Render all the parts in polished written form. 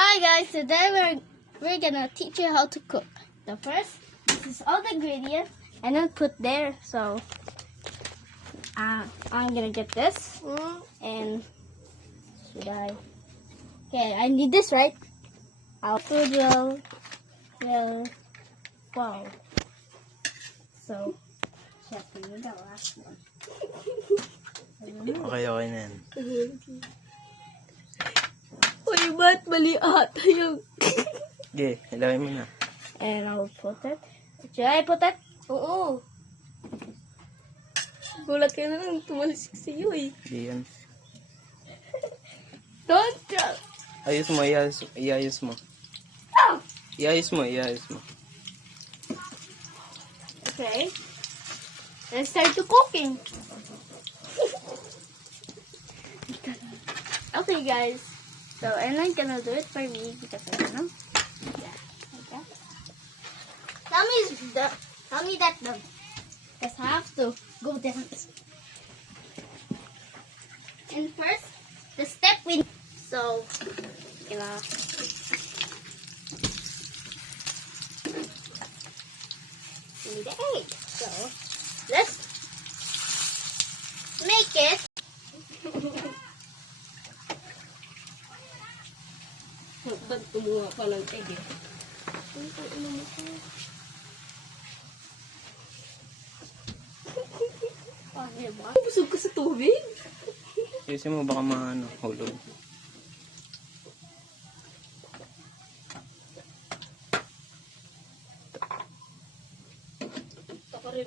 Hi guys, today we're gonna teach you how to cook. The first, this is all the ingredients and then put there. So I'm gonna get this and should I? Okay, I need this, right? Our food will fall. So check the last one. Okay na yan. Uy, ba't mali ata yung... Okay, ilagay mo na. And I'll put it. Should I put it? Oo. Gulat ka na lang, tumalisik sa'yo eh. Hindi yan. Don't try. Ayos mo, iayos mo. Iayos mo. Okay. Let's start to cooking. Okay, guys. So, I'm not gonna do it for me because I don't know. Yeah, like that. Tell me that though. Because I have to go down. And first, the step we. So, you know. We need the egg. So, let's make it. Ba't tumuha pa ng egg eh? Busog ka sa tubig? Ayusin mo, baka hulog.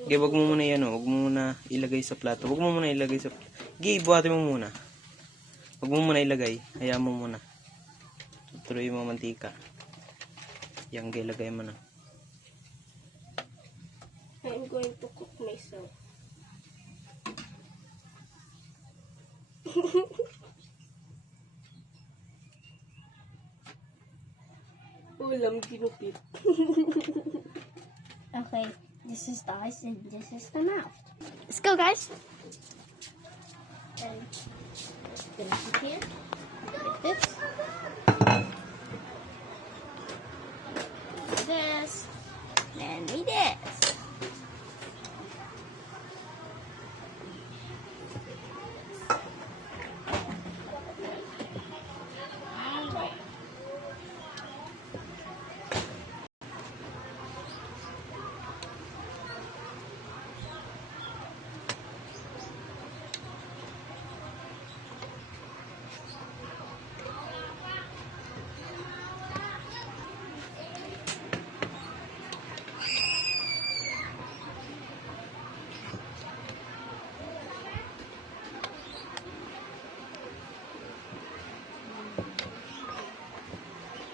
Okay, wag mo muna yan, wag mo muna ilagay sa plato. Wag mo muna ilagay sa... Okay, buhatin mo muna. Wag mo muna ilagay. Hayaan mo muna. Tuloy mo mantika. Yang ilagay mo na. I'm going to cook myself. Ulam ginupit. Okay, this is the eyes and this is the mouth. Let's go, guys. And gonna put here like this. This and this.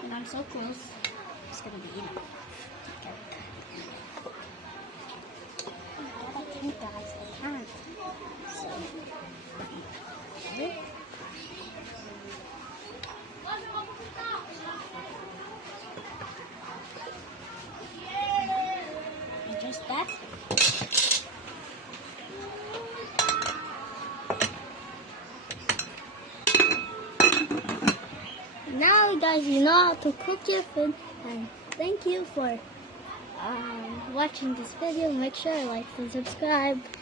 And I'm so close. It's gonna be enough. Okay. I think, guys, I can. So, okay. And just that. Now, guys, you know how to cook your food, and thank you for watching this video. Make sure to like and subscribe.